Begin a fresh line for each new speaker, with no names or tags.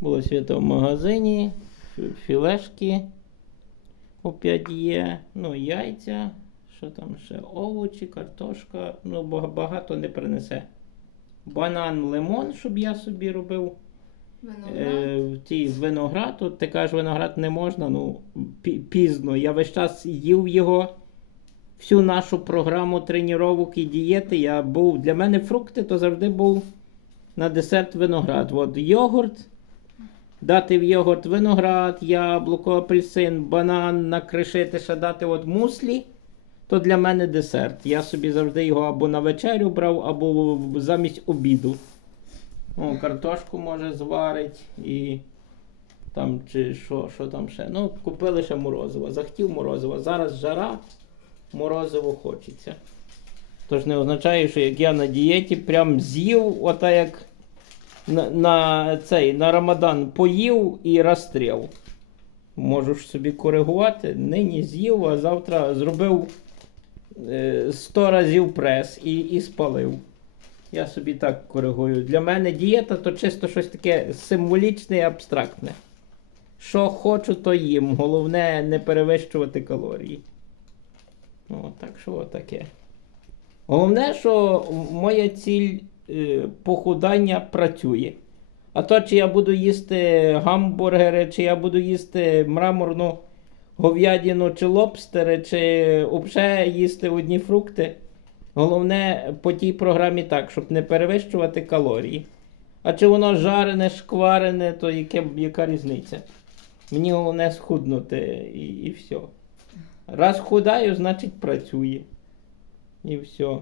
Було свято в магазині, фі- філешки опять є, ну, яйця, що там ще, овочі, картошка, ну, багато не принесе. Банан, лимон, щоб я собі робив.
Виноград.
Е, ті виноград, от ти кажеш, виноград не можна, ну пізно. Я весь час їв його. Всю нашу програму тренувань і дієти. Я був, для мене фрукти то завжди був на десерт виноград. От йогурт, дати в йогурт виноград, яблуко, апельсин, банан, накришити, ще дати от муслі. То для мене десерт. Я собі завжди його або на вечерю брав, або замість обіду. О, картошку може зварить і там чи що, що там ще. Ну, купили ще морозиво. Захотів морозиво. Зараз жара, морозиво хочеться. Тож не означає, що як я на дієті прям з'їв, ота як на, на цей на Рамадан поїв і розстріл. Можу ж собі коригувати. Нині з'їв, а завтра зробив е, 100 разів прес і, і спалив. Я собі так коригую. Для мене дієта то чисто щось таке символічне і абстрактне. Що хочу, то їм. Головне не перевищувати калорії. О, так що отаке. Головне, що моя ціль е, похудання працює. А то, чи я буду їсти гамбургери, чи я буду їсти мраморну говядину, чи лобстери, чи взагалі їсти одні фрукти. Головне по тій програмі так, щоб не перевищувати калорії. А чи воно жарене, шкварене, то яке, яка різниця? Мені головне схуднути і, і все. Раз худаю, значить працює. І все.